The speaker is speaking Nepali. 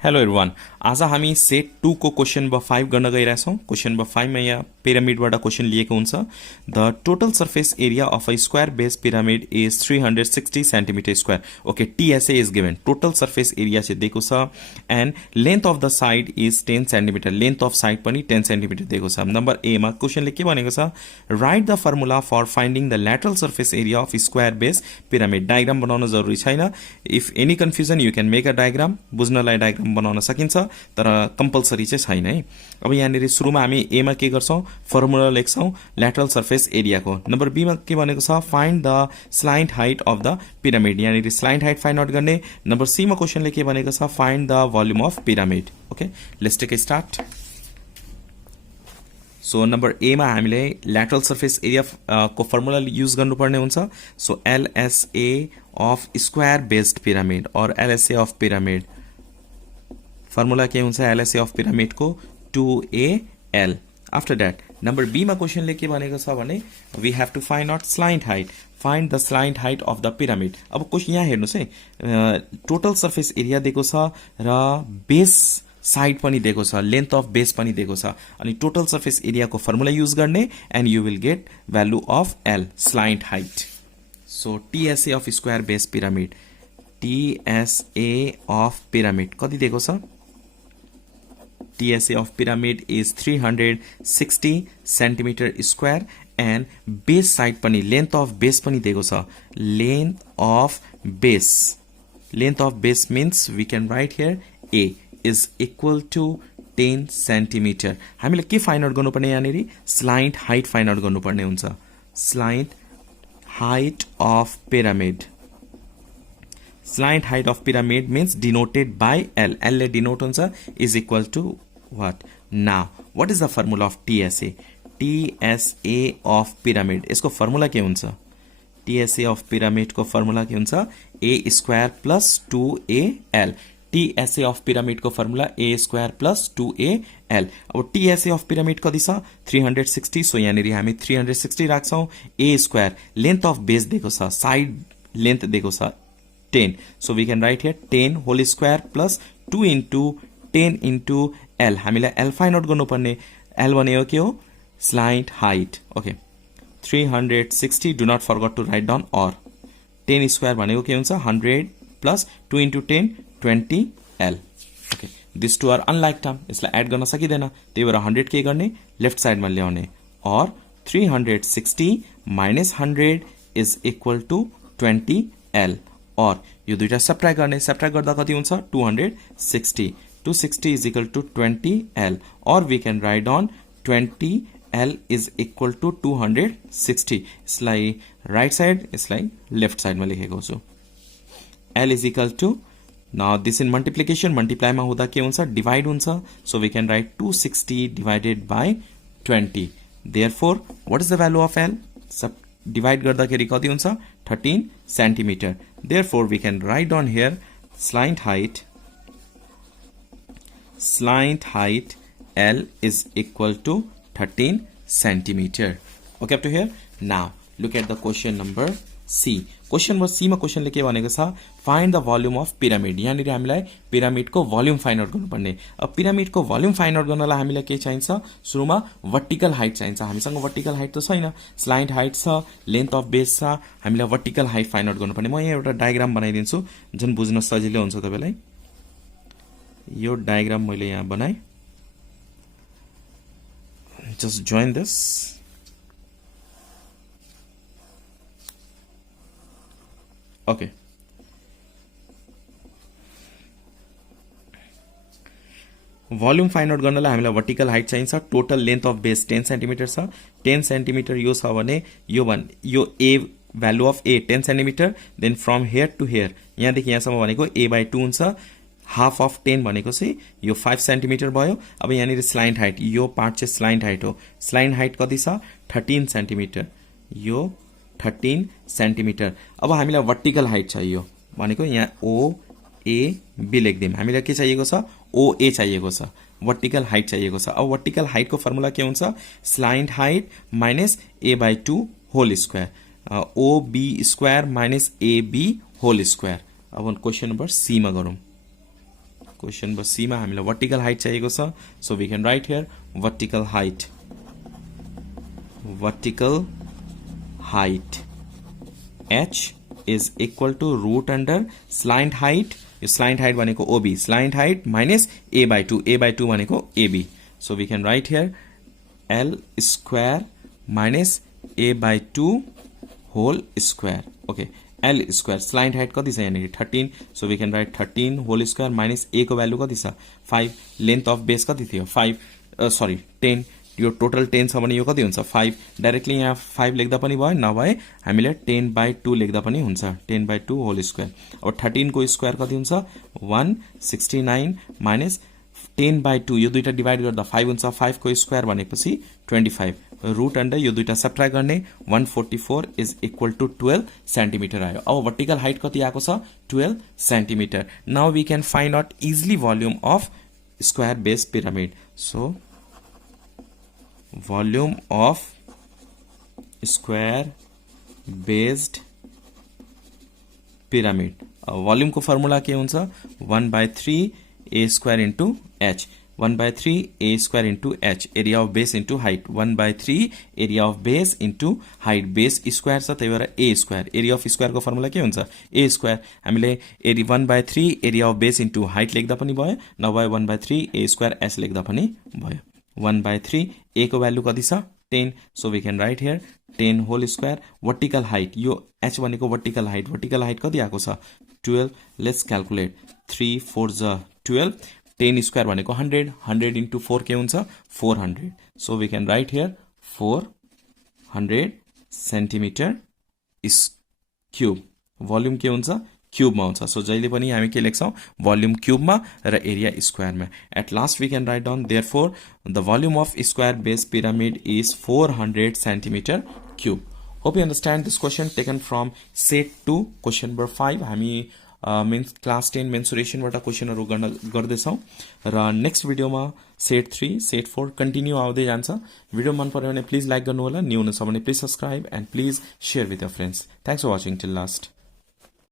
हेलो एभ्रिवान, आज हामी सेट 2 को क्वेसन नम्बर 5 गर्न गइरहेछौँ। क्वेसन नम्बर 5 मा यहाँ पिरामिडबाट क्वेसन लिएको हुन्छ। The total surface area of a square base pyramid is 360 centimetre square. Okay, TSA is given. Total surface area चाहिँ दिएको छ and length of the side is 10 centimetre. Length of side पनि 10 सेन्टिमिटर दिएको छ। नम्बर ए मा क्वेसनले के भनेको छ, write the formula for finding the lateral surface area of square base pyramid. Diagram बनाउन जरुरी छैन। If any confusion you can make a diagram. बुझ्नलाई डायग्राम बनाउन सकिन्छ तर कम्पलसरी चाहिँ छैन है। अब यहाँनिर सुरुमा हामी ए मा के गर्छौं, फर्मुला लेख्छौं ल्याटरल सर्फेस एरियाको। नम्बर बी मा के भनेको छ, find the slant height of the pyramid. यहाँनिर स्लाइन्ट हाइट फाइन्ड आउट गर्ने। नम्बर सी मा क्वेसनले के भनेको छ, find the volume of pyramid. Okay, let's take a start. So number A मा हामीले ल्याटरल सर्फेस एरिया को फर्मुला युज गर्नुपर्ने हुन्छ। So LSA of square based pyramid और एलएसए अफ पिरामिड फर्मुला के हुन्छ, एलएसए अफ पिरामिड को 2AL। After that number be मा क्वेसनले के भनेको छ भने, we have to find out slant height. Find the slant height of the pyramid. अब क्वेसन यहाँ हेर्नुस् है, टोटल सर्फेस एरिया दिएको छ र बेस साइड पनि दिएको छ, लेन्थ अफ बेस पनि दिएको छ। अनि टोटल सर्फेस एरिया को फर्मुला युज गर्ने and you will get value of L, slant height. So TSA of square base pyramid, TSA of pyramid कति दिएको छ, TSA of pyramid is 360 centimeter square and base side पनि length of base पनि दिएको छ, length of base। length of base means we can write here A is equal to 10 centimeter। हामीले के फाइन्ड आउट गर्नुपर्ने, यहाँनिर स्लाइन्ट हाइट फाइन्ड आउट गर्नुपर्ने हुन्छ। Slant height of pyramid. Slant height of pyramid means denoted by L. L ले denote हुन्छ, is equal to what? Now, what is the formula of TSA? TSA of pyramid. इसको formula के हुन्छ? TSA of pyramid को formula के हुन्छ? A square plus 2AL। TSA of pyramid को formula A square plus 2AL। अब TSA of pyramid कति छ, 360। सो यहाँनिर हामी 360 राख्छौं। A square length of base दिएको छ, side length दिएको छ 10। So we can write here 10 whole square plus 2 into 10 into L। हामीलाई L फाइन्ड आउट गर्नुपर्ने। L भनेको के हो, slant height. Okay, 360 do not forget to write down और 10 स्क्वायर भनेको के हुन्छ, 100 plus 2 into 10 20 L। Okay, this two are unlike term, यसलाई एड गर्न सकिँदैन, त्यही भएर 100 के गर्ने, लेफ्ट साइडमा ल्याउने और 360 minus 100 is equal to 20 L। और यो दुईटा सब्ट्र्याक्ट गर्ने, सब्ट्र्याक्ट गर्दा कति हुन्छ, 260। 260 इज इक्वल टु 20 L और we can write down 20 L is equal to 260। यसलाई राइट साइड, यसलाई लेफ्ट साइडमा लेखेको छु। L is equal to, now this in multiplication, मल्टिप्लाईमा हुँदा के हुन्छ, डिभाइड हुन्छ। So we can write 260 divided by 20। Therefore what is the value of L? सब डिवाइड गर्दाखेरि कति हुन्छ, 13 centimetre. Therefore we can write down here slant height L is equal to 13 centimeter। Okay, up to here। Now look at the question number C। Question number C मा क्वेशनले के भनेको छ, find the volume of pyramid. यहाँनिर हामीलाई पिरामिडको भोल्युम फाइन्ड आउट गर्नुपर्ने। अब पिरामिडको भोल्युम फाइन्ड आउट गर्नलाई हामीलाई के चाहिन्छ, सुरुमा वर्टिकल हाइट चाहिन्छ। हामीसँग वर्टिकल हाइट त छैन, स्लाइन्ट हाइट छ, लेन्थ अफ बेस छ, हामीलाई वर्टिकल हाइट फाइन्ड आउट गर्नुपर्ने। म यहाँ एउटा डायग्राम बनाइदिन्छु जुन बुझ्न सजिलो हुन्छ तपाईलाई। यो डायग्राम मैले यहाँ बनाए, just join this. Okay, volume find out गर्नलाई हामीलाई वर्टिकल हाइट चाहिन्छ। Total length of base 10 centimetre छ। 10 सेन्टिमिटर यो छ भने यो a value of a 10 centimetre, then from here to here, यहाँदेखि यहाँसम्म भनेको A/2 हुन्छ। हाफ अफ 10 भनेको चाहिँ यो 5 सेन्टिमिटर भयो। अब यहाँनिर स्लाइन्ट हाइट, यो पार्ट चाहिँ स्लाइन्ट हाइट हो। स्लाइन्ट हाइट कति छ, 13 सेन्टिमिटर। यो 13 सेन्टिमिटर। अब हामीलाई वर्टिकल हाइट चाहियो भनेको यहाँ OAB लेख्दिउँ। हामीलाई के चाहिएको छ, OA चाहिएको छ, वर्टिकल हाइट चाहिएको छ। अब वर्टिकल हाइट को फर्मुला के हुन्छ, slant height minus A/2 whole square, OB square minus AB whole square. अब क्वेशन नंबर सी मा गरौँ। क्वेसन नम्बर सी मा हामीलाई वर्टिकल हाइट चाहिएको छ so we can write here vertical height h is equal to root under slant height यो स्लाइन्ट हाइट भनेको OB slant height minus a by 2 भनेको ab so we can write here l square minus a by 2 whole square okay l square slant height कति छ यहाँनिर 13 so we can write 13 whole square minus a को भ्यालु कति छ 5 लेन्थ अफ बेस कति थियो 10 यो टोटल 10 छ भने यो कति हुन्छ 5 डाइरेक्टली यहाँ 5 लेख्दा पनि भयो नभए हामीले 10 by 2 लेख्दा पनि हुन्छ 10 by 2 होल स्क्वायर अब 13 को स्क्वायर कति हुन्छ 169 माइनस 10 by 2 यो दुईटा डिवाइड गर्दा 5 हुन्छ 5 को स्क्वायर भनेपछि 25 रूट अन्डर यो दुईटा सबट्र्याक्ट गर्ने 144 इज इक्वल टू 12 सेन्टिमिटर आयो अब वर्टिकल हाइट कति आएको छ 12 centimetre now we can find out easily volume of square base pyramid so volume of square based pyramid volume को फर्मुला के हुन्छ 1/3 a square into h 1/3 a square into h area of base into height 1/3 area of base into height base square छ त्यही भएर a square area of square को फर्मुला के हुन्छ a square हामीले area 1/3 area of base into height लेख्दा पनि भयो नभए 1/3 a square h लेख्दा पनि भयो 1/3 a को भ्यालु कति छ 10 so we can write here 10 whole square vertical height यो h भनेको वर्टिकल हाइट कति आएको छ 12 लेट्स क्याल्कुलेट 3 4 ज 12 10 स्क्वायर भनेको 100 into 4 के हुन्छ 400 so we can write here 400 centimetre cube volume के हुन्छ क्यूबमा हुन्छ सो जहिले पनि हामी के लेख्छौं भोल्युम क्यूबमा र एरिया स्क्वायरमा at last we can write down therefore the volume of square base pyramid is 400 centimetre cube hope you understand this question taken from set 2 question number 5 हामी क्लास 10 मेन्सुरेसनबाट क्वेसनहरु गर्दैछौं र नेक्स्ट भिडियोमा सेट 3 सेट 4 कन्टिन्यू आउँदै जान्छ भिडियो मन पर्यो भने प्लिज लाइक गर्नु होला न्यू हुनुहुन्छ भने please subscribe and please share with your friends thanks for watching till last